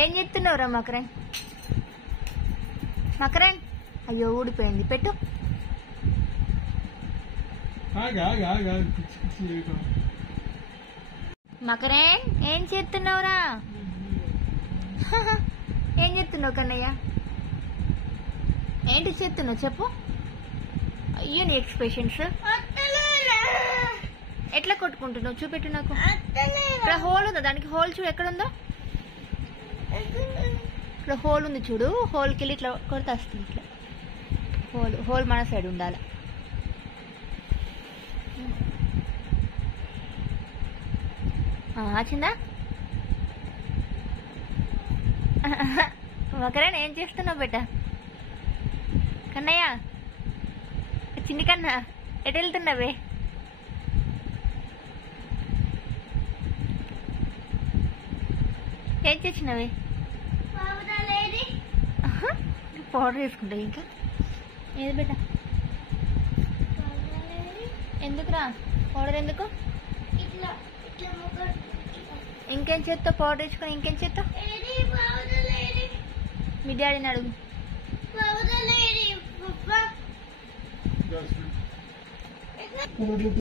ఏం చెప్తున్నావురా మకరన్? మకరన్ అయ్యో ఊడిపోయింది, పెట్టు. మకరన్ ఏం చేస్తున్నావురా? ఏం చెప్తున్నావు కన్నయ్య? ఏంటి చెప్తున్నావు చెప్పు. అయ్యో నీ ఎక్స్ప్రెషన్స్ ఎట్లా కొట్టుకుంటున్నావు చూపెట్టు నాకు. ఇక్కడ హోల్ ఉందా? దానికి హోల్ చూడు ఎక్కడ ఉందో. ఇక్కడ హోల్ ఉంది చూడు, హోల్కి వెళ్ళి ఇట్లా కొడితే వస్తుంది. ఇట్లా హోల్ మన సైడ్ ఉండాలి. వచ్చిందా? ఒకరేనా ఏం చేస్తున్నావు బేట? కన్నయ్య చిన్ని కన్నా ఎటు వెళ్తున్నావే? ఏం చేసినవే? పౌడర్ వేసుకుంటావు ఇంకా? ఏది బేట? ఎందుకురా పౌడర్? ఎందుకు? ఇంకేం చేస్తావు? పౌడర్ వేసుకొని ఇంకేం చేస్తావు? మీ డాడీని అడుగు.